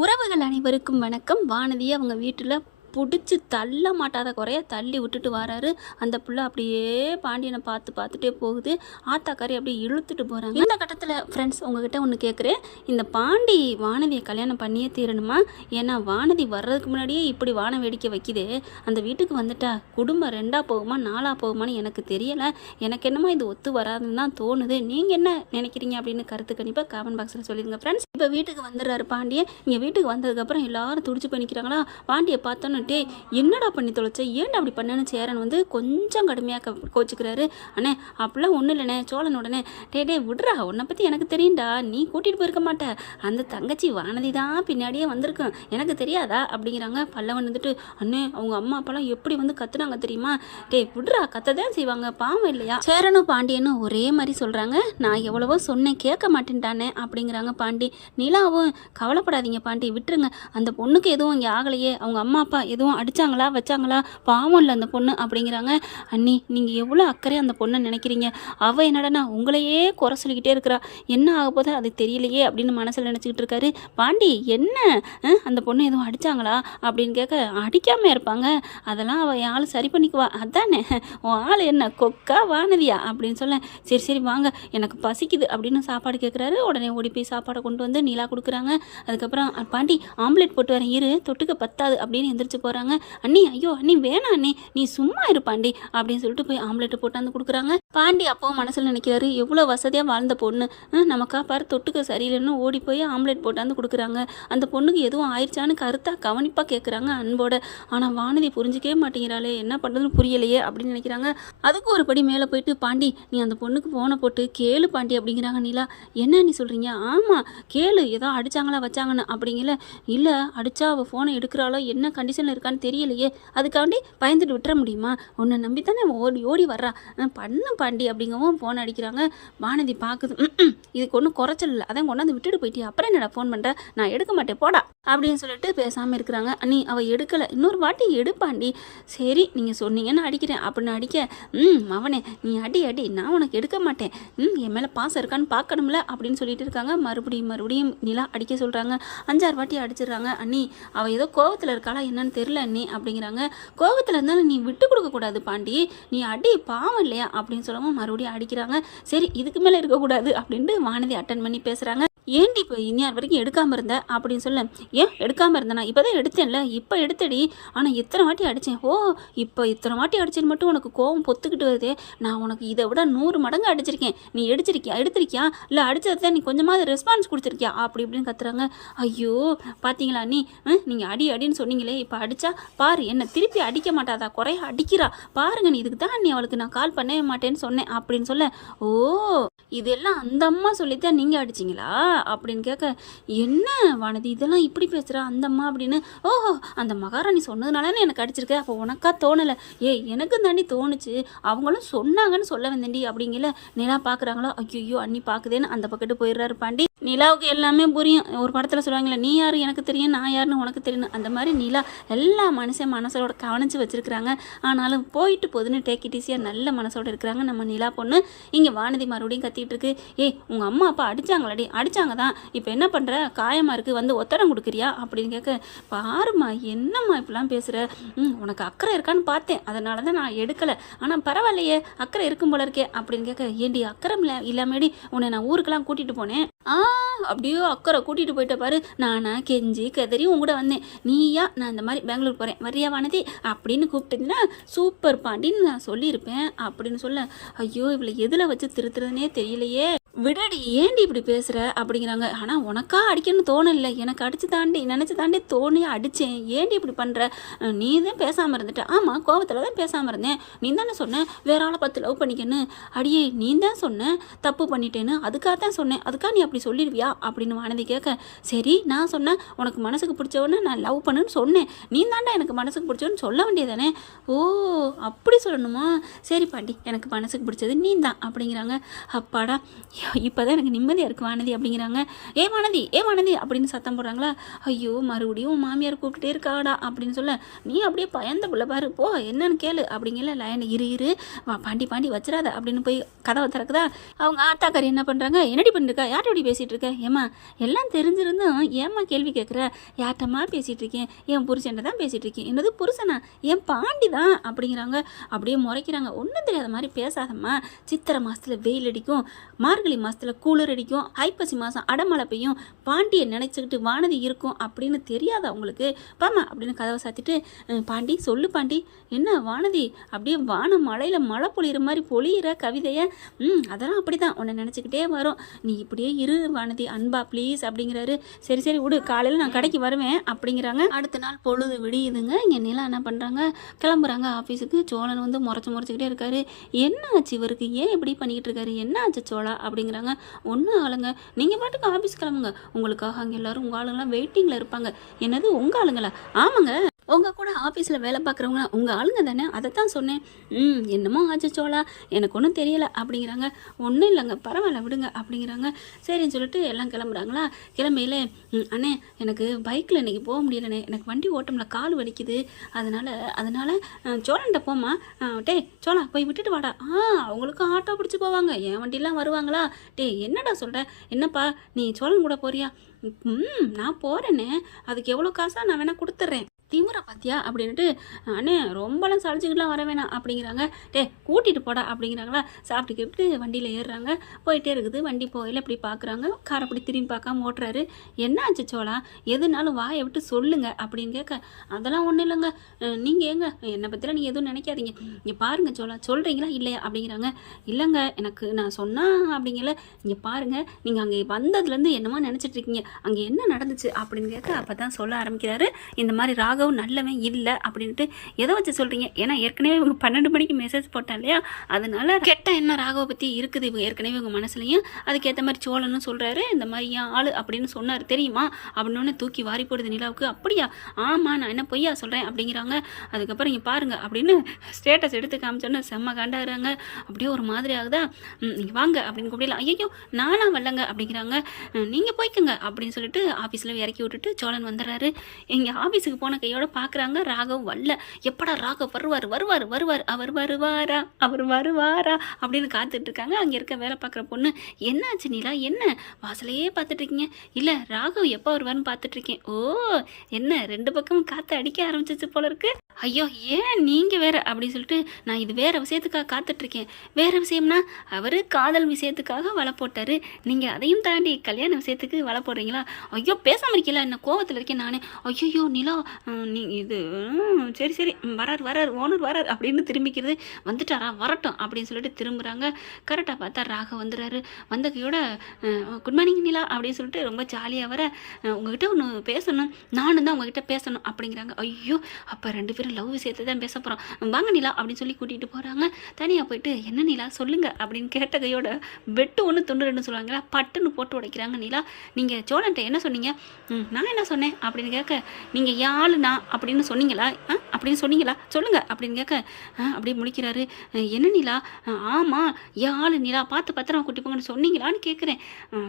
உறவுகள் அனைவருக்கும் வணக்கம். வானதியை அவங்க வீட்டில் பிடிச்சி தள்ள மாட்டாத குறைய தள்ளி விட்டுட்டு வராரு. அந்த புள்ள அப்படியே பாண்டியனை பார்த்து பார்த்துட்டே போகுது. ஆத்தாக்காரி அப்படியே இழுத்துட்டு போகிறாங்க இந்த கட்டத்தில் ஃப்ரெண்ட்ஸ் உங்ககிட்ட ஒன்று கேட்குறேன் இந்த பாண்டி வானதியை கல்யாணம் பண்ணியே தீரணுமா? ஏன்னா வானதி வர்றதுக்கு முன்னாடியே இப்படி வான வேடிக்கை வைக்குதே. அந்த வீட்டுக்கு வந்துட்டா குடும்பம் ரெண்டாக போகுமா நாலாக போகுமான்னு எனக்கு தெரியலை. எனக்கு என்னமோ இது ஒத்து வராதுன்னு தான் தோணுது. நீங்கள் என்ன நினைக்கிறீங்க அப்படின்னு கருத்து கண்டிப்பாக கமெண்ட் பாக்ஸில் சொல்லிடுங்க ஃப்ரெண்ட்ஸ் இப்போ வீட்டுக்கு வந்துடுறாரு பாண்டியன். இங்கே வீட்டுக்கு வந்ததுக்கப்புறம் எல்லாரும் துடிச்சு பண்ணிக்கிறாங்களா பாண்டியை பார்த்தோன்னு டே என்னடா பண்ணி தொலைச்ச? ஏன்டா அப்படி பண்ணேன்னு சேரன் வந்து கொஞ்சம் கடுமையாக கோச்சிக்கிறாரு. அண்ணே அப்படிலாம் ஒன்றும் இல்லைண்ணே சோழன் உடனே டே டே விட்றா உன்னை பற்றி எனக்கு தெரியும்டா நீ கூட்டிகிட்டு போயிருக்க மாட்ட. அந்த தங்கச்சி வானதி தான் பின்னாடியே வந்திருக்கும். எனக்கு தெரியாதா? அப்படிங்கிறாங்க. பல்லவன் வந்துட்டு அண்ணே அவங்க அம்மா அப்பாலாம் எப்படி வந்து கத்துனாங்க தெரியுமா? டே விடுறா கத்ததான் செய்வாங்க பாவம் இல்லையா? சேரனும் பாண்டியனும் ஒரே மாதிரி சொல்கிறாங்க நான் எவ்வளவோ சொன்னேன் கேட்க மாட்டேன்ட்டானே அப்படிங்கிறாங்க பாண்டி. நிலாவும் கவலைப்படாதீங்க பாண்டி விட்டுருங்க. அந்த பொண்ணுக்கு எதுவும் இங்கே ஆகலையே. அவங்க அம்மா அப்பா எதுவும் அடிச்சாங்களா வச்சாங்களா? பாவம் இல்லை அந்த பொண்ணு அப்படிங்கிறாங்க. அண்ணி நீங்கள் எவ்வளோ அக்கறை அந்த பொண்ணை நினைக்கிறீங்க? அவள் என்னடனா உங்களையே குறை சொல்லிக்கிட்டே இருக்கிறா. என்ன ஆக போதோ அது தெரியலையே அப்படின்னு மனசில் நினச்சிக்கிட்டு இருக்காரு. பாண்டி என்ன? அந்த பொண்ணு எதுவும் அடிச்சாங்களா? அப்படின்னு கேட்க அடிக்காமல் இருப்பாங்க. அதெல்லாம் அவள் ஆள் சரி பண்ணிக்குவா. அதானே? உன் ஆள் என்ன கொக்கா வானதியா? அப்படின்னு சொல்ல சரி சரி வாங்க. எனக்கு பசிக்குது அப்படின்னு சாப்பாடு கேட்குறாரு உடனே ஓடி போய் சாப்பாடை கொண்டு வந்து நீலா கொடுக்குறாங்க. அதுக்கப்புறம் பாண்டி ஆம்லெட் போட்டு வரேன் இரு. தொட்டுக்க பத்தாது அப்படின்னு எந்திரிச்சு போகிறாங்க அண்ணி ஐயோ அண்ணி வேணாம் அண்ணி. நீ சும்மா இரு பாண்டி அப்படின்னு சொல்லிட்டு போய் ஆம்லெட்டை போட்டாந்து கொடுக்குறாங்க. பாண்டி அப்போ மனசில் நினைக்கிறாரு எவ்வளோ வசதியாக வாழ்ந்த பொண்ணு. நமக்கா பாரு தொட்டுக்க சரியில்லைன்னு ஓடி போய் ஆம்லெட் போட்டாந்து கொடுக்குறாங்க. அந்த பொண்ணுக்கு எதுவும் ஆயிடுச்சான்னு கருத்தாக கவனிப்பாக கேட்குறாங்க அன்போட. ஆனால் வானதி புரிஞ்சிக்கவே மாட்டேங்கிறாளே என்ன பண்ணுறதுன்னு புரியலையே அப்படின்னு நினைக்கிறாங்க. அதுக்கு ஒரு படி மேலே போயிட்டு பாண்டி நீ அந்த பொண்ணுக்கு ஃபோனை போட்டு கேளு பாண்டி அப்படிங்கிறாங்க நீலா. என்ன நீ சொல்கிறீங்க ஆமாம் கேளு ஏதோ அடிச்சாங்களா வச்சாங்கன்னு. அப்படிங்கல இல்லை அடித்தா அவள் ஃபோனை எடுக்கிறாளோ என்ன கண்டிஷன் கண்டிஷனில் இருக்கான்னு தெரியலையே. அதுக்காண்டி பயந்துட்டு விட்டுற முடியுமா? உன்னை நம்பி தானே ஓடி ஓடி வர்றா அஹ் பண்ணு பாண்டி அப்படிங்கவும் ஃபோன் அடிக்கிறாங்க. வானதி பார்க்குது இதுக்கு ஒன்றும் குறைச்சல் இல்லை. அதான் கொண்டாந்து விட்டுட்டு போயிட்டு அப்புறம் என்னடா ஃபோன் பண்ணுற நான் எடுக்க மாட்டேன். போடா. அப்படின்னு சொல்லிட்டு பேசாமல் இருக்கிறாங்க. அண்ணி அவள் எடுக்கலை. இன்னொரு வாட்டி எடுப்பாண்டி சரி நீங்கள் சொன்னீங்கன்னு அடிக்கிறேன். அப்படின்னு அடிக்க ம் மவனே நீ அடி அடி. நான் உனக்கு எடுக்க மாட்டேன். ம் என் மேலே பாசம் இருக்கான்னு பார்க்கணும்ல அப்படின்னு சொல்லிட்டு இருக்காங்க. மறுபடியும் மறுபடியும் நிலா அடிக்க சொல்கிறாங்க அஞ்சாறு வாட்டி அடிச்சிடுறாங்க. அண்ணி அவள் ஏதோ கோவத்தில் இருக்காளா என்னன்னு தெரில அண்ணி அப்படிங்கிறாங்க. கோபத்தில் இருந்தாலும் நீ விட்டு கொடுக்கக்கூடாது பாண்டி. நீ அடி பாவம் இல்லையா? அப்படின்னு சொல்லவும் மறுபடியும் அடிக்கிறாங்க. சரி இதுக்கு மேலே இருக்கக்கூடாது அப்படின்ட்டு வானதி அட்டன் பண்ணி பேசுகிறாங்க ஏன்டி இப்போ இனியார் வரைக்கும் எடுக்காமல் இருந்த அப்படின்னு சொல்ல. ஏன் எடுக்காமல் இருந்தேனா? இப்போ தான் எடுத்தேன்ல. இப்போ எடுத்தடி. ஆனால் இத்தனை வாட்டி அடித்தேன் ஓ இப்போ இத்தனை வாட்டி அடிச்சேன்னு மட்டும் உனக்கு கோவம் பொத்துக்கிட்டு வருதே. நான் உனக்கு இதை விட நூறு மடங்கு அடிச்சிருக்கேன். நீ எடுத்திருக்கியா? எடுத்திருக்கியா? இல்லை அடித்தது தான் நீ கொஞ்சமாவது ரெஸ்பான்ஸ் கொடுத்துருக்கியா? அப்படி இப்படின்னு கத்துறாங்க. ஐயோ பார்த்தீங்களா நீ? நீங்கள் அடி அடின்னு சொன்னீங்களே. இப்போ அடித்தா பாரு என்னை திருப்பி அடிக்க மாட்டாதா? குறைய அடிக்கிறா. பாருங்க நீ இதுக்கு தான் நீ அவளுக்கு நான் கால் பண்ணவே மாட்டேன்னு சொன்னேன் அப்படின்னு சொல்ல. ஓ இதெல்லாம் அந்த அம்மா சொல்லித்தான் நீங்கள் அடிச்சிங்களா? அப்படின்னு கேட்க என்ன வானதி இதெல்லாம் இப்படி பேசுகிற அந்த அம்மா அப்படின்னு ஓஹோ அந்த மகாராணி சொன்னதுனால எனக்கு அடிச்சிருக்க. அப்போ உனக்கா தோணலை? ஏய் எனக்கு தாண்டி தோணுச்சு. அவங்களும் சொன்னாங்கன்னு சொல்ல வந்தேன்டி அப்படிங்கல நிலா பார்க்குறாங்களோ ஐயோ அண்ணி பார்க்குதேன்னு அந்த பக்கத்து போயிடுறாரு பாண்டி. நிலாவுக்கு எல்லாமே புரியும். ஒரு படத்தில் சொல்லுவாங்களே நீ யார்? எனக்கு தெரியும். நான் யாருன்னு உனக்கு தெரியும். அந்த மாதிரி நிலா எல்லா மனுஷன் மனசோட கவனிச்சு வச்சிருக்கிறாங்க. ஆனாலும் போயிட்டு போதுன்னு டேக் இட் ஈஸியாக நல்ல மனசோட இருக்கிறாங்க நம்ம நிலா பொண்ணு. இங்கே வானதி மறுபடியும் கத்திட்டு இருக்கு. ஏய் உங்கள் அம்மா அப்பா அடிச்சாங்களடி? சொன்னாங்க தான் இப்போ என்ன பண்ணுற காயமாக இருக்குது வந்து ஒத்தடம் கொடுக்குறியா? அப்படின்னு கேட்க பாருமா என்னம்மா இப்படிலாம் பேசுகிற ம் உனக்கு அக்கறை இருக்கான்னு பார்த்தேன். அதனால தான் நான் எடுக்கலை. ஆனால் பரவாயில்லையே அக்கறை இருக்கும் போல இருக்கே. அப்படின்னு கேட்க ஏண்டி அக்கறை இல்லை இல்லாமடி உன்னை நான் ஊருக்கெல்லாம் கூட்டிகிட்டு போனேன். ஆ அப்படியோ அக்கறை கூட்டிகிட்டு போயிட்ட பாரு. நானா கெஞ்சி கதறி உங்கூட வந்தேன். நீயா நான் இந்த மாதிரி பெங்களூர் போகிறேன் வரியா வானதி? அப்படின்னு கூப்பிட்டீங்கன்னா சூப்பர் பாண்டின்னு நான் சொல்லியிருப்பேன் அப்படின்னு சொல்ல ஐயோ இவளை எதில் வச்சு திருத்துறதுனே தெரியலையே. விடடி ஏண்டி இப்படி பேசுகிற அப்படிங்கிறாங்க. ஆனால் உனக்கா அடிக்கணும்னு தோணலை. எனக்கு அடித்து தாண்டி நினச்சி தாண்டி தோணி அடித்தேன் ஏண்டி இப்படி பண்ணுற நீ தான் பேசாமல் இருந்துட்ட. ஆமாம் கோவத்தில் தான் பேசாமல் இருந்தேன். நீ தானே சொன்னேன் வேற ஆளை பார்த்து லவ் பண்ணிக்கன்னு. அடியே நீ தான் சொன்ன தப்பு பண்ணிட்டேன்னு. அதுக்காக தான் சொன்னேன். அதுக்காக நீ அப்படி சொல்லிடுவியா? அப்படின்னு வானதி கேட்க சரி நான் சொன்னேன் உனக்கு மனசுக்கு பிடிச்சவொன்னே நான் லவ் பண்ணுன்னு சொன்னேன். நீ தாண்டா எனக்கு மனசுக்கு பிடிச்சவன்னு சொல்ல வேண்டியதானே? ஓ அப்படி சொல்லணுமா? சரி பாண்டி எனக்கு மனசுக்கு பிடிச்சது நீ தான் அப்படிங்கிறாங்க. அப்பாடா இப்போ தான் எனக்கு நிம்மதியாக இருக்கு வானதி அப்படிங்கிறாங்க ஏ வானதி ஏ வானதி அப்படின்னு சத்தம் போடுறாங்களா? ஐயோ மறுபடியும் உன் மாமியார் கூப்பிட்டே இருக்காடா அப்படின்னு சொல்ல நீ அப்படியே பயந்த பிள்ளை பாரு போ என்னன்னு கேளு அப்படிங்கல லயன் இரு இரு வா பாண்டி பாண்டி வச்சிடாத அப்படின்னு போய் கதவை திறக்குதா? அவங்க ஆத்தாக்கார் என்ன பண்ணுறாங்க என்னடி பண்ணிருக்கா? யார்கிட்ட இப்படி பேசிகிட்டு இருக்க? ஏம்மா எல்லாம் தெரிஞ்சிருந்தும் ஏம்மா கேள்வி கேட்குற? யார்கிட்டமா பேசிகிட்டு இருக்கேன்? என் புருஷன்ட்ட தான் பேசிகிட்டு இருக்கேன். என்னது புருஷனா? என் பாண்டி தான் அப்படிங்கிறாங்க. அப்படியே முறைக்கிறாங்க. ஒன்றும் தெரியாத மாதிரி பேசாதம்மா. சித்திரை மாதத்தில் வெயில் அடிக்கும் மார்கழி மாதத்தில் கூலர் அடிக்கும் ஐப்பசி மாதம் அடமழை பெய்யும் பாண்டியை நினச்சிக்கிட்டு வானதி இருக்கும் அப்படின்னு தெரியாதா உங்களுக்கு பாமா அப்படின்னு கதவை சாத்திட்டு பாண்டி சொல்லு பாண்டி என்ன வானதி அப்படியே வான மழையில் மழை பொழியிற மாதிரி பொழியிற கவிதையை? ம் அதெல்லாம் அப்படி தான் உன்னை நினச்சிக்கிட்டே வரும். நீ இப்படியே இரு வானதி அன்பா ப்ளீஸ் அப்படிங்கிறாரு. சரி சரி விடு காலையில் நான் கடைக்கு வருவேன் அப்படிங்கிறாங்க. அடுத்த நாள் பொழுது விடியுதுங்க. இங்கே நிலா என்ன பண்ணுறாங்க கிளம்புறாங்க ஆஃபீஸுக்கு சோழன் வந்து முறைச்சி முறைச்சிக்கிட்டே இருக்காரு. என்ன ஆச்சு இவருக்கு? ஏன் இப்படி பண்ணிக்கிட்டு இருக்காரு? என்ன ஆச்சு சோழா? அப்படிங்கிறாங்க. ஒன்றும் ஆளுங்க நீங்கள் பாட்டுக்கு ஆஃபீஸ் கிளம்புங்க. உங்களுக்காக அங்கே எல்லாரும் உங்கள் ஆளுங்களாம் வெயிட்டிங்கில் இருப்பாங்க. என்னது உங்கள் ஆளுங்களா? ஆமாங்க. உங்கள் கூட ஆஃபீஸில் வேலை பார்க்குறவங்க உங்கள் ஆளுங்க தானே? அதை தான் சொன்னேன். ம் என்னமோ ஆச்சு சோழா எனக்கு ஒன்றும் தெரியலை அப்படிங்கிறாங்க. ஒன்றும் இல்லைங்க பரவாயில்ல விடுங்க அப்படிங்கிறாங்க. சரின்னு சொல்லிட்டு எல்லாம் கிளம்புறாங்களா? கிளம்பையில் "ம், அண்ணே எனக்கு பைக்கில் இன்னைக்கு போக முடியலண்ணே. எனக்கு வண்டி ஓட்டம்ல கால் வலிக்குது. அதனால் அதனால் சோழன்ட்ட போம்மா. டே சோழா போய் விட்டுட்டு வாடா. ஆ அவங்களுக்கும் ஆட்டோ பிடிச்சி போவாங்க. என் வண்டிலாம் வருவாங்களா? டேய் என்னடா சொல்கிற என்னப்பா நீ சோழன் கூட போறியா? ம் நான் போகிறேனே அதுக்கு எவ்வளோ காசாக நான் வேணால் கொடுத்துட்றேன் திமுறை பார்த்தியா அப்படின்ட்டு அண்ணே ரொம்பலாம் சளிச்சுக்கிட்டுலாம் வர வேணாம் அப்படிங்கிறாங்க. டே கூட்டிகிட்டு போடா அப்படிங்கிறாங்களா? சாப்பிட்டு சாப்பிட்டுக்கிட்டு வண்டியில் ஏறுறாங்க. போயிட்டே இருக்குது. வண்டி போகையில் இப்படி பார்க்குறாங்க காரை அப்படி திரும்பி பார்க்காம ஓட்டுறாரு. என்ன ஆச்சு சோழா? எதுனாலும் வாயை விட்டு சொல்லுங்க அப்படின்னு கேட்க அதெல்லாம் ஒன்றும் இல்லைங்க. நீங்கள் ஏங்க? என்னை பற்றிலாம் நீங்கள் எதுவும் நினைக்காதீங்க. இங்கே பாருங்க சோழா. சொல்கிறீங்களா இல்லையா? அப்படிங்கிறாங்க. இல்லைங்க. எனக்கு நான் சொன்னா அப்படிங்கல. நீங்கள் பாருங்க. நீங்கள் அங்கே வந்ததுலேருந்து என்னமோ நினச்சிட்ருக்கீங்க அங்கே என்ன நடந்துச்சு? அப்படின்னு கேட்க அப்போ தான் சொல்ல ஆரம்பிக்கிறாரு. இந்த மாதிரி ராகவ் நல்லவன் இல்லை அப்படின்ட்டு எதை வச்சு சொல்கிறீங்க ஏன்னா ஏற்கனவே இவங்க பன்னெண்டு மணிக்கு மெசேஜ் போட்டேன் இல்லையா? அதனால கெட்ட என்ன ராகவ பற்றி இருக்குது. இவங்க ஏற்கனவே இவங்க மனசுலையும் அதுக்கேற்ற மாதிரி சோழனும் சொல்கிறாரு இந்த மாதிரி என் ஆள் அப்படின்னு சொன்னார். தெரியுமா? அப்படின்னு தூக்கி வாரி போடுது நிலாவுக்கு. அப்படியா? ஆமாம் நான் என்ன பொய்யா சொல்கிறேன் அப்படிங்கிறாங்க. அதுக்கப்புறம் இங்கே பாருங்கள் அப்படின்னு ஸ்டேட்டஸ் எடுத்து காமிச்சோன்னு செம்ம காண்டாகிறாங்க. அப்படியே ஒரு மாதிரி ஆகுதா? நீங்கள் வாங்க அப்படின்னு கூப்பிடலாம். ஐயோ நானாக வரலங்க அப்படிங்கிறாங்க. நீங்கள் போய்க்குங்க அப்படின்னு சொல்லிட்டு ஆஃபீஸில் இறக்கி விட்டுட்டு சோழன் வந்துடுறாரு. இங்கே ஆஃபீஸுக்கு போன கையோட பார்க்குறாங்க ராகவ் வரல. எப்படா ராகவ் வருவார் வருவார் வருவார்? அவர் வருவாரா? அவர் வருவாரா? அப்படின்னு காத்துட்டு இருக்காங்க அங்கே இருக்க வேலை பார்க்குற பொண்ணு என்னாச்சு நீலா? என்ன? வாசலையே பார்த்துட்ருக்கீங்க இல்லை ராகவ் எப்போ வருவார்னு பார்த்துட்ருக்கேன் ஓ என்ன? ரெண்டு பக்கமும் காற்று அடிக்க ஆரம்பிச்சிச்சு போல இருக்கு. ஐயோ ஏன் நீங்கள் வேறு? அப்படின்னு சொல்லிட்டு நான் இது வேறு விஷயத்துக்காக காத்துட்ருக்கேன். வேறு விஷயம்னா அவர் காதல் விஷயத்துக்காக வலை போட்டார். நீங்கள் அதையும் தாண்டி கல்யாண விஷயத்துக்கு வலை போடுறீங்களா? ஐயோ பேசாமல் இருக்கீங்களா? என்ன கோவத்தில் இருக்கேன் நானே. ஐயோ நிலா நீ இது சரி சரி வரார் வரார் ஓனர் வரார் அப்படின்னு திரும்பிக்கிறது. வந்துட்டாரா? வரட்டும் அப்படின்னு சொல்லிட்டு திரும்புகிறாங்க கரெக்டாக பார்த்தா ராக வந்துடுறாரு. வந்த கையோட குட் மார்னிங் நிலா அப்படின்னு சொல்லிட்டு ரொம்ப ஜாலியாக வர உங்ககிட்ட ஒன்று பேசணும். நானும் தான் உங்ககிட்ட பேசணும் அப்படிங்கிறாங்க. ஐயோ அப்போ ரெண்டு பேரும் லவ் விஷயத்தை தான் பேச போகிறோம் வாங்க நிலா அப்படின்னு சொல்லி கூட்டிகிட்டு போகிறாங்க தனியாக போயிட்டு என்ன நிலா சொல்லுங்க அப்படின்னு கேட்ட கையோட வெட்டு ஒன்று துண்டு ரெண்டு சொல்லுவாங்களா பட்டுன்னு போட்டு உடைக்கிறாங்க நிலா. நீங்கள் சோழன்ட்ட என்ன சொன்னீங்க? ம், நான் என்ன சொன்னேன்? அப்படின்னு கேட்க நீங்கள் யாழ் நான் அப்படின்னு சொன்னீங்களா? ஆ? அப்படின்னு சொன்னீங்களா? சொல்லுங்கள் அப்படின்னு கேட்க ஆ, அப்படியே முழிக்கிறாரு. என்ன நிலா? ஆமாம் யாழ் நிலா பார்த்து பத்திரம் கூட்டி போங்கன்னு சொன்னீங்களான்னு கேட்குறேன்.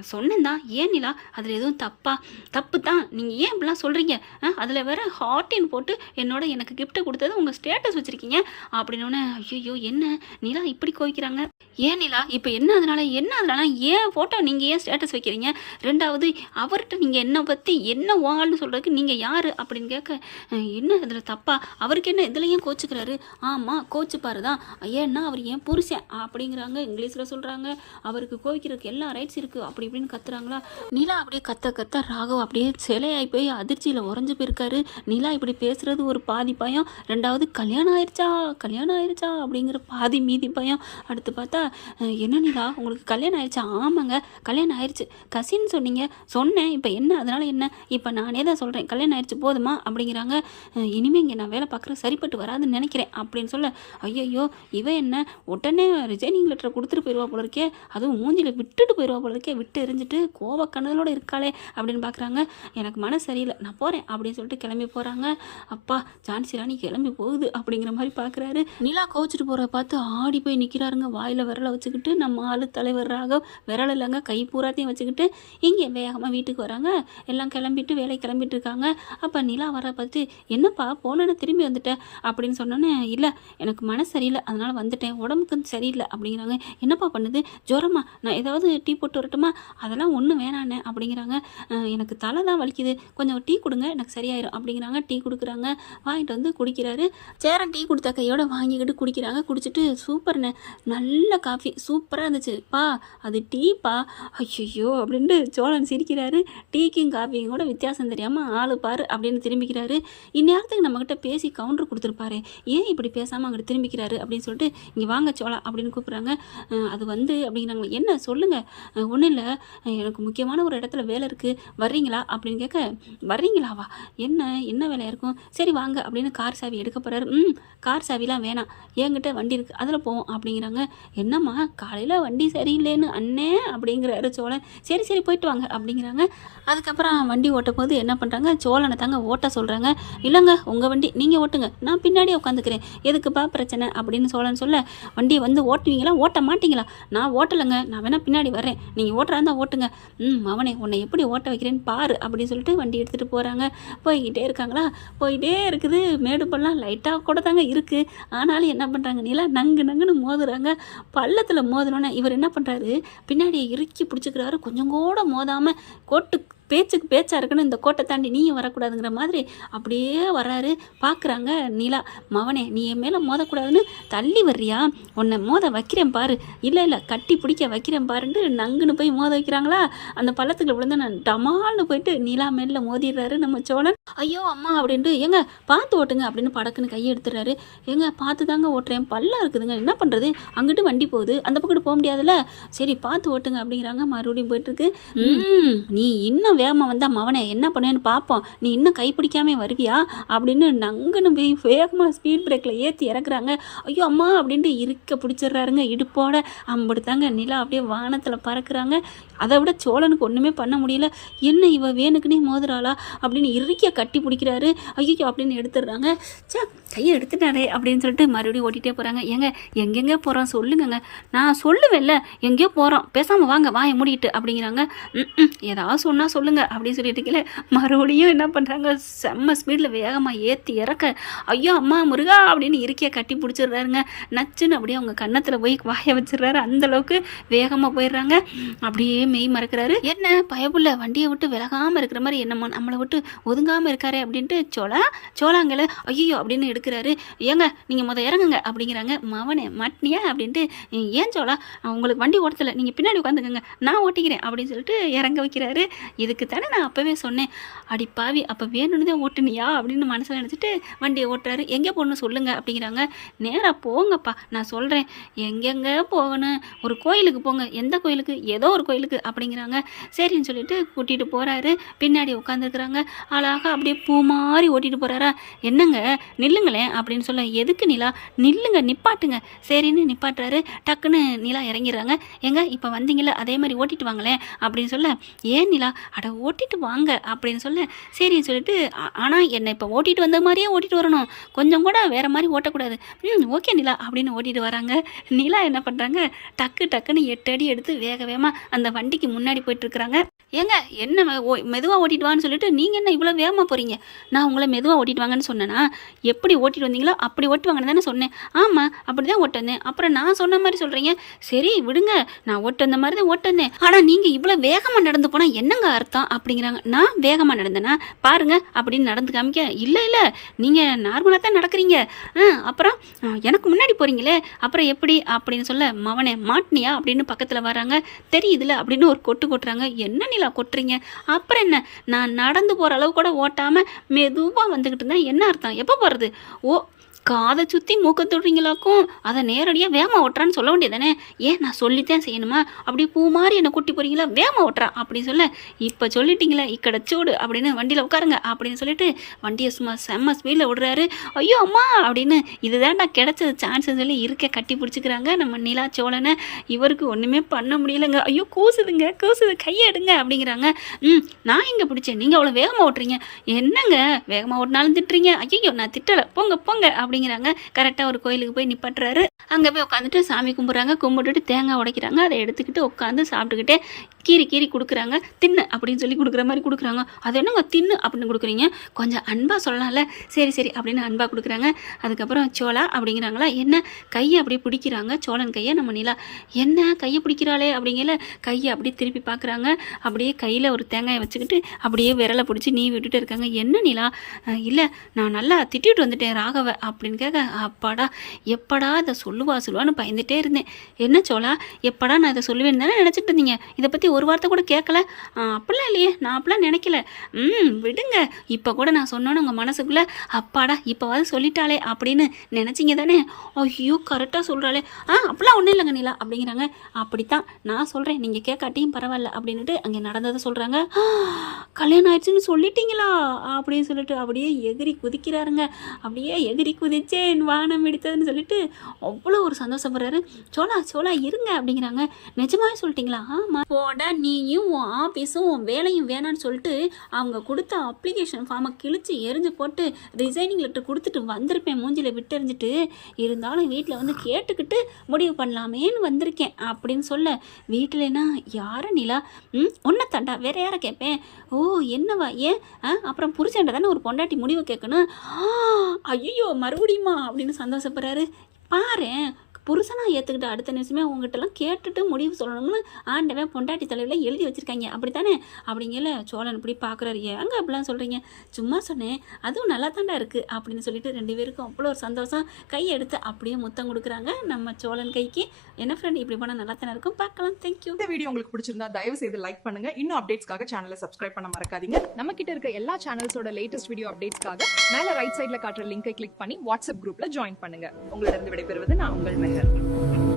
சொன்னேன் தான். ஏன் நிலா? அதில் எதுவும் தப்பா? தப்பு தான். நீங்கள் ஏன் இப்படிலாம் சொல்கிறீங்க அதில் வேற ஹார்ட்டின் போட்டு என்னோட எனக்கு கிஃப்ட்டு கொடுத்தது உங்கள் ஸ்டேட்டஸ் வச்சுருக்கீங்க? அப்படின்னோடனே ஐயோ என்ன? நிலா இப்படி கோவிக்கிறாங்க. ஏன் நிலா? இப்போ என்ன அதனால? என்ன அதனால? ஏன் ஃபோட்டோ நீங்கள் ஏன் ஸ்டேட்டஸ் வைக்கிறீங்க? ரெண்டாவது அவர்கிட்ட நீங்கள் என்னை பற்றி என்ன வாள்னு சொல்கிறதுக்கு நீங்கள் யார்? அப்படின்னு கேட்க என்ன இதில் தப்பா? அவருக்கு என்ன இதில் ஏன் கோச்சுக்கிறாரு? ஆமாம் கோச்சுப்பாரு தான். ஏன்னா அவர் ஏன் புருஷன் அப்படிங்கிறாங்க. இங்கிலீஷில் சொல்கிறாங்க அவருக்கு கோவிக்கிறதுக்கு எல்லா ரைட்ஸ் இருக்குது அப்படி இப்படின்னு கத்துறாங்களா? நிலா அப்படியே கத்த கத்த ராகவ் அப்படியே சிலையாகி போய் அதிர்ச்சியில் உறைஞ்சு போயிருக்காரு. நிலா இப்படி பேசுகிறது ஒரு பாதி பயம். ரெண்டாவது கல்யாணம் ஆயிடுச்சா கல்யாணம் ஆயிடுச்சா அப்படிங்கிற பாதி மீதி பயம். அடுத்து பார்த்தா என்ன நிலா? உங்களுக்கு கல்யாணம் ஆயிடுச்சா ஆமாங்க கல்யாணம் ஆயிடுச்சு கசின்னு சொன்னீங்க. சொன்னேன். இப்போ என்ன? அதனால என்ன? இப்போ நானே தான் சொல்கிறேன் கல்யாணம் ஆயிடுச்சு போதுமா? அப்படிங்கிறாங்க. இனிமேல் இங்கே நான் வேலை பார்க்குறது சரிப்பட்டு வராதுன்னு நினைக்கிறேன் அப்படின்னு சொல்ல ஐயையோ இவன் என்ன? உடனே ரிசைனிங் லெட்டரை கொடுத்துட்டு போயிடுவா போல இருக்கே. அதுவும் மூஞ்சியில் விட்டுட்டு போயிடுவா போல இருக்கே. விட்டு எரிஞ்சிட்டு கோவ கண்ணதோட இருக்காளே அப்படின்னு பார்க்குறாங்க. எனக்கு மனசு சரியில்லை. நான் போகிறேன் அப்படின்னு சொல்லிட்டு கிளம்பி போகிறாங்க அப்பா ஜான்சி ராணி ராணி கிளம்பி போகுது அப்படிங்கிற மாதிரி பார்க்குறாரு நிலா கோச்சிட்டு போகிற பார்த்து ஆடி போய் நிற்கிறாருங்க வாயில் விரலை வச்சுக்கிட்டு நம்ம ஆள் தலைவர் ராகவ் விரல் இல்லைங்க கை பூராத்தையும் வச்சுக்கிட்டு இங்கே வேகமாக வீட்டுக்கு வராங்க. எல்லாம் கிளம்பிட்டு வேலை கிளம்பிட்டு இருக்காங்க. அப்போ நிலா வர பார்த்து என்னப்பா போனேன்னு திரும்பி வந்துட்டேன் அப்படின்னு சொன்னோன்னே இல்லை எனக்கு மனசு சரியில்லை அதனால் வந்துட்டேன். உடம்புக்கு சரியில்லை அப்படிங்கிறாங்க. என்னப்பா பண்ணுது? ஜுரமா? நான் ஏதாவது டீ போட்டு வரட்டுமா? அதெல்லாம் ஒன்றும் வேணாண்ணே அப்படிங்கிறாங்க. எனக்கு தலை தான் வலிக்குது. கொஞ்சம் டீ கொடுங்க எனக்கு சரியாயிரும் அப்படிங்கிறாங்க. டீ கொடுக்குறாங்க. வாங்கிட்டு வந்து குடிக்கிறாரு. சேரன் டீ கொடுத்த கையோட வாங்கிக்கிட்டு குடிக்கிறாங்க. குடிச்சிட்டு சூப்பர்ண்ணே நல்ல காஃபி சூப்பராக இருந்துச்சு. பா அது டீப்பா ஐயோ அப்படின்ட்டு சோழன் சிரிக்கிறாரு. டீக்கும் காஃபியும் கூட வித்தியாசம் தெரியாமல் ஆளு பாரு அப்படின்னு திரும்பிக்கிறாரு. இந்நேரத்துக்கு நம்மக்கிட்ட பேசி கவுண்டர் கொடுத்துருப்பாரு. ஏன் இப்படி பேசாமல் அங்கிட்டு திரும்பிக்கிறாரு அப்படின்னு சொல்லிட்டு இங்கே வாங்க சோழா அப்படின்னு கூப்பிட்றாங்க. அது வந்து அப்படிங்கிறாங்க என்ன சொல்லுங்கள் ஒன்றும் இல்லை. எனக்கு முக்கியமான ஒரு இடத்துல வேலை இருக்குது வர்றீங்களா? அப்படின்னு கேட்க வர்றீங்களாவா? என்ன என்ன வேலையாக இருக்கும்? சரி வாங்க அப்படின்னு கார் சாவி எடுக்க போகிறாரு ம் கார் சாவிலாம் வேணாம். என்கிட்ட வண்டி இருக்குது அதில் போவோம் அப்படிங்கிறாங்க. என்னம்மா காலையில் வண்டி சரியில்லைன்னு அண்ணே அப்படிங்கிறாரு சோழன். சரி சரி போயிட்டு வாங்க அப்படிங்கிறாங்க. அதுக்கப்புறம் வண்டி ஓட்டும் போது என்ன பண்ணுறாங்க சோழனை தாங்க ஓட்ட சொல்கிறாங்க இல்லைங்க உங்கள் வண்டி நீங்கள் ஓட்டுங்க. நான் பின்னாடியே உட்காந்துக்கிறேன். எதுக்குப்பா பிரச்சனை அப்படின்னு சோழன் சொல்ல வண்டியை வந்து ஓட்டுவீங்களா? ஓட்ட மாட்டீங்களா? நான் ஓட்டலைங்க. நான் வேணால் பின்னாடி வரேன் நீங்கள் ஓட்டுறா ஓட்டுங்க. ம் அவனே உன்னை எப்படி ஓட்ட வைக்கிறேன்னு பாரு அப்படின்னு சொல்லிட்டு வண்டி எடுத்துகிட்டு போகிறாங்க போய்கிட்டே இருக்காங்களா? போயிட்டே இருக்குது. மேடு பள்ளம் லைட்டாக கூட தாங்க இருக்குது ஆனாலும் என்ன பண்ணுறாங்க நிலா நங்கு நங்குன்னு மோதுறாங்க. பள்ளத்தில் மோதினோன்னே இவர் என்ன பண்ணுறாரு பின்னாடியே இறுக்கி பிடிச்சிக்கிறாரு. கொஞ்சம் கூட மோதாமல் கோட்டு பேச்சுக்கு பேச்சாக இருக்கணும் இந்த கோட்டை தாண்டி நீயும் வரக்கூடாதுங்கிற மாதிரி அப்படியே வராரு பார்க்குறாங்க நிலா. மவனே நீ என் மேலே மோதக்கூடாதுன்னு தள்ளி வர்றியா? உன்னை மோத வைக்கிறேன் பாரு. இல்லை இல்லை கட்டி பிடிக்க வைக்கிறேன் பாருன்ட்டு நங்குன்னு போய் மோத வைக்கிறாங்களா? அந்த பள்ளத்துக்குள்ள விழுந்து நான் டமால்னு போயிட்டு நிலா மேலில் மோதிடுறாரு நம்ம சோழன். ஐயோ அம்மா அப்படின்ட்டு ஏங்க பார்த்து ஓட்டுங்க அப்படின்னு படக்குன்னு கையை எடுத்துறாரு ஏங்க பார்த்து தாங்க ஓட்டுறேன். பள்ளம் இருக்குதுங்க. என்ன பண்ணுறது அங்கிட்டு வண்டி போகுது. அந்த பக்கம் போக முடியாதுல்ல? சரி பார்த்து ஓட்டுங்க அப்படிங்கிறாங்க. மறுபடியும் போயிட்டுருக்கு நீ இன்னும் வேகமாக வந்தால் மவனே என்ன பண்ணுவேன்னு பார்ப்போம் நீ இன்னும் கைப்பிடிக்காமே வருவியா? அப்படின்னு நங்குன்னு போய் வேகமாக ஸ்பீட் பிரேக்கில் ஏற்றி இறக்குறாங்க. ஐயோ அம்மா அப்படின்ட்டு இருக்க பிடிச்சிடுறாருங்க. இடுப்போட அம்படுத்தாங்க. நிலா அப்படியே வானத்தில் பறக்குறாங்க. அதை விட சோழனுக்கு ஒன்றுமே பண்ண முடியல. என்ன இவ வேணுக்குனே மோதுறாளா? அப்படின்னு இறுக்கிய கட்டி பிடிக்கிறாரு. ஐயோ அப்படின்னு எடுத்துடுறாங்க. சே கையை எடுத்துட்டாரே அப்படின்னு சொல்லிட்டு மறுபடியும் ஓட்டிகிட்டே போகிறாங்க ஏங்க எங்கெங்கே போகிறோம் சொல்லுங்கங்க. நான் சொல்லுவேன்ல எங்கேயோ போகிறோம் பேசாமல் வாங்க வாய மூடிட்டு அப்படிங்கிறாங்க. ம் ஏதாவது சொன்னால் சொல்லுங்கள் அப்படின்னு சொல்லிட்டு இருக்கல மறுபடியும் என்ன பண்ணுறாங்க செம்ம ஸ்பீடில் வேகமாக ஏற்றி இறக்க. ஐயோ அம்மா முருகா அப்படின்னு இருக்கிய கட்டி பிடிச்சிடுறாருங்க. நச்சுன்னு அப்படியே அவங்க கன்னத்தில் போய் வாய வச்சிடுறாரு. அந்தளவுக்கு வேகமாக போயிடுறாங்க. அப்படியே மெய் மறக்கிறாரு. என்ன? பயபுள்ள வண்டியை விட்டு விலகாமல் இருக்கிற மாதிரி என்னமோ நம்மளை விட்டு ஒதுங்காமல் இருக்காரு அப்படின்ட்டு சோழா சோழாங்கல ஐயோ அப்படின்னு எடுக்கிறாரு. ஏங்க நீங்கள் முத இறங்குங்க அப்படிங்கிறாங்க. மவனே மட்னியா அப்படின்ட்டு ஏன் சோழா? உங்களுக்கு வண்டி ஓட்டத்தில் நீங்கள் பின்னாடி உட்காந்துக்கங்க. நான் ஓட்டிக்கிறேன் அப்படின்னு சொல்லிட்டு இறங்க வைக்கிறாரு. இதுக்கு தானே நான் அப்போவே சொன்னேன். அடி பாவி அப்போ வேணும்னு தான் ஓட்டுனியா அப்படின்னு மனசில் நினச்சிட்டு வண்டியை ஓட்டுறாரு. எங்கே போகணும் சொல்லுங்க அப்படிங்கிறாங்க. நேராக போங்கப்பா நான் சொல்கிறேன் எங்கெங்கே போகணும்? ஒரு கோயிலுக்கு போங்க. எந்த கோயிலுக்கு? ஏதோ ஒரு கோயிலுக்கு. அப்படிங்கிறாங்க. சரின்னு சொல்லிட்டு கூட்டிகிட்டு போகிறாரு பின்னாடி உட்காந்துருக்குறாங்க அழகாக அப்படியே பூ மாதிரி ஓட்டிகிட்டு போகிறாரா என்னங்க? நில்லுங்களேன் அப்படின்னு சொல்ல எதுக்கு நிலா? நில்லுங்க நிப்பாட்டுங்க. சரின்னு நிப்பாட்டுறாரு. டக்குன்னு நிலா இறங்கிடுறாங்க. எங்க இப்போ வந்தீங்களா அதே மாதிரி ஓட்டிட்டு வாங்களேன். அப்படின்னு சொல்ல ஏன் நிலா? அட ஓட்டிட்டு வாங்க. அப்படின்னு சொல்ல சரின்னு சொல்லிட்டு ஆனால் என்னை இப்போ ஓட்டிட்டு வந்த மாதிரியே ஓட்டிட்டு வரணும். கொஞ்சம் கூட வேற மாதிரி ஓட்டக்கூடாது. ம் ஓகே நிலா. அப்படின்னு ஓட்டிட்டு வராங்க. நிலா என்ன பண்ணுறாங்க டக்கு டக்குன்னு எட்டு அடி எடுத்து வேக வேகமாக அந்த வண்டி வண்டிக்கு முன்னாடி போயிட்டு இருக்கிறாங்க ஏங்க என்ன மெதுவாக ஓட்டிட்டு வான்னு சொல்லிட்டு நீங்கள் என்ன இவ்வளோ வேகமாக போகிறீங்க நான் உங்களை மெதுவாக ஓட்டிட்டு வாங்கன்னு சொன்னேன்னா எப்படி ஓட்டிட்டு வந்தீங்களோ அப்படி ஓட்டுவாங்கன்னு தானே சொன்னேன். ஆமாம் அப்படி தான் ஓட்டு வந்தேன். அப்புறம் நான் சொன்ன மாதிரி சொல்கிறீங்க சரி விடுங்க. நான் ஓட்டு வந்த மாதிரி தான் ஓட்டு வந்தேன். ஆனால் நீங்கள் இவ்வளோ வேகமாக நடந்து போனால் என்னங்க அர்த்தம்? அப்படிங்கிறாங்க. நான் வேகமாக நடந்தேனா? பாருங்க அப்படின்னு நடந்து காமிக்க இல்லை இல்லை நீங்கள் நார்மலாக தான் நடக்கிறீங்க. ஆ அப்புறம் எனக்கு முன்னாடி போகிறீங்களே அப்புறம் எப்படி? அப்படின்னு சொல்ல மவனே மாட்டினியா? அப்படின்னு பக்கத்தில் வராங்க தெரியுதுல அப்படின்னு ஒரு கொட்டு கொட்டுறாங்க. என்ன நிலா கொட்டுறீங்க? அப்புறம் என்ன? நான் நடந்து போகிற அளவு கூட ஓட்டாமல் மெதுவாக வந்துக்கிட்டு இருந்தேன். என்ன அர்த்தம்? எப்போ போகிறது ஓ காதை சுற்றி மூக்க தொடுறீங்களாக்கும்? அதை நேரடியாக வேமா ஓட்டுறான்னு சொல்ல வேண்டியதானே ஏன் நான் சொல்லித்தான் செய்யணுமா? அப்படி பூ மாதிரி என்னை கூட்டி போகிறீங்களா வேமா ஓட்டுறா அப்படின்னு சொல்ல. இப்போ சொல்லிட்டீங்களே இக்கட சூடு அப்படின்னு வண்டியில் உட்காருங்க அப்படின்னு சொல்லிட்டு வண்டியை சும்மா செம்ம ஸ்பீடில் விடுறாரு ஐயோ அம்மா அப்படின்னு இதுதான்டா கிடச்சது சான்ஸ் சொல்லி இருக்க கட்டி பிடிச்சிக்கிறாங்க நம்ம நிலா சோழனை. இவருக்கு ஒன்றுமே பண்ண முடியலங்க. ஐயோ கூசுதுங்க கூசுது கையை எடுங்க அப்படிங்கிறாங்க. ம் நான் இங்கே பிடிச்சேன்? நீங்கள் அவ்வளோ வேகமாக ஓட்டுறீங்க. என்னங்க வேகமாக ஓட்டினாலும் திட்டுறீங்க? ஐயோ நான் திட்டலை. போங்க போங்க அப்படிங்கிறாங்க. கரெக்டாக ஒரு கோயிலுக்கு போய் நிப்பாட்டுறாரு. அங்கே போய் உட்காந்துட்டு சாமி கும்பிட்றாங்க. கும்பிட்டுட்டு தேங்காய் உடைக்கிறாங்க. அதை எடுத்துக்கிட்டு உட்காந்து சாப்பிட்டுக்கிட்டே கீறி கீறி கொடுக்குறாங்க. தின்னு அப்படின்னு சொல்லி கொடுக்குற மாதிரி கொடுக்குறாங்க. அது என்னங்க தின்னு அப்படின்னு கொடுக்குறீங்க. கொஞ்சம் அன்பாக சொல்லலாம்ல. சரி சரி அப்படின்னு அன்பாக கொடுக்குறாங்க. அதுக்கப்புறம் சோளா அப்படிங்கிறாங்களா? என்ன? கையை அப்படியே பிடிக்கிறாங்க. சோழன் கையை நம்ம நிலா. என்ன? கையை பிடிக்கிறாளே அப்படிங்கிற கையை அப்படியே திருப்பி பார்க்குறாங்க அப்படியே கையில் ஒரு தேங்காயை வச்சுக்கிட்டு அப்படியே விரலை பிடிச்சி நீ விட்டுட்டு இருக்காங்க. என்ன நிலா? இல்லை நான் நல்லா திட்டிட்டு வந்துட்டேன் அப் அப்படின்னு கேட்க அப்பாடா எப்படா இதை சொல்லுவா சொல்லுவான்னு பயந்துட்டே இருந்தேன். என்ன சோளா எப்படா நான் இதை சொல்லுவேன்னு தானே நினச்சிட்டு இருந்தீங்க? இதை பற்றி ஒரு வார்த்தை கூட கேட்கல ஆ, அப்படிலாம் இல்லையே நான் அப்படிலாம் நினைக்கல. ம் விடுங்க இப்போ கூட நான் சொன்னோன்னு உங்கள் மனசுக்குள்ளே அப்பாடா இப்போவாது சொல்லிட்டாளே அப்படின்னு நினச்சிங்க தானே? ஐயோ கரெக்டாக சொல்கிறாளே ஆ அப்படிலாம் ஒன்றும் இல்லைங்க நிலா அப்படிங்கிறாங்க. அப்படித்தான் நான் சொல்கிறேன் நீங்கள் கேட்காட்டியும் பரவாயில்ல அப்படின்னுட்டு அங்கே நடந்ததை சொல்கிறாங்க கல்யாணம் ஆயிடுச்சுன்னு சொல்லிட்டீங்களா? அப்படின்னு சொல்லிட்டு அப்படியே எகிரி குதிக்கிறாருங்க. அப்படியே எகிரி குதிச்சேன் வானம் எடுத்ததுன்னு சொல்லிட்டு அவ்வளோ ஒரு சந்தோஷப்படுறாரு. சோலா சோலா இருங்க அப்படிங்கிறாங்க. நிஜமாவே சொல்லிட்டீங்களா? ஆமாம் போடா நீயும் உன் ஆஃபீஸும் உன் வேலையும் வேணான்னு சொல்லிட்டு அவங்க கொடுத்த அப்ளிகேஷன் ஃபார்மை கிழிச்சு எரிஞ்சு போட்டு ரிசைனிங் லெட்டர் கொடுத்துட்டு வந்திருப்பேன் மூஞ்சியில் விட்டெறிஞ்சிட்டு. இருந்தாலும் வீட்டில் வந்து கேட்டுக்கிட்டு முடிவு பண்ணலாமேன்னு வந்திருக்கேன் அப்படின்னு சொல்ல. வீட்டிலனா யாரும் நிலா? ம் ஒன்றை தண்டா வேற யாரை கேட்பேன் ஓ என்னவா ஏன்? ஆ அப்புறம் புரிச்சேன்டா தானே ஒரு பொண்டாட்டி முடிவு கேட்கணும்? ஐயோ மறுபடியுமா அப்படின்னு சந்தோஷப்படுறாரு. பாரேன் புருஷனாக ஏற்றுக்கிட்ட அடுத்த நிமிஷமே உங்ககிட்டலாம் கேட்டுட்டு முடிவு சொல்லணும்னு ஆண்டவன் பொண்டாட்டி தலைவில் எழுதி வச்சுருக்காங்க. அப்படி தானே அப்படிங்கல சோழன் இப்படி பார்க்குறாரு ஏங்க அப்படிலாம் சொல்கிறீங்க சும்மா சொன்னேன். அதுவும் நல்லா தாண்டா இருக்குது அப்படின்னு சொல்லிட்டு ரெண்டு பேருக்கும் அவ்வளோ ஒரு சந்தோஷம். கையை எடுத்து அப்படியே முத்தம் கொடுக்குறாங்க நம்ம சோழன் கைக்கு. என்ன ஃப்ரெண்ட் இப்படி போனால் நல்லா தானே இருக்கும்? பார்க்கலாம். தேங்க்யூ இந்த வீடியோ உங்களுக்கு பிடிச்சிருந்தா தயவு செய்து லைக் பண்ணுங்க. இன்னும் அப்டேட்ஸ்க்காக சேனலை சப்ஸ்கிரைப் பண்ண மறக்காதீங்க. நம்ம கிட்ட இருக்க எல்லா சேனல்ஸோட லேட்டஸ்ட் வீடியோ அப்டேட்ஸ்க்காக மேல ரைட் சைடுல காட்டுற லிங்கை கிளிக் பண்ணி வாட்ஸ்அப் குரூப்ல ஜாயின் பண்ணுங்க. உங்களிடம் விடைபெறுவது நான் உங்கள் மெஹர். Yeah.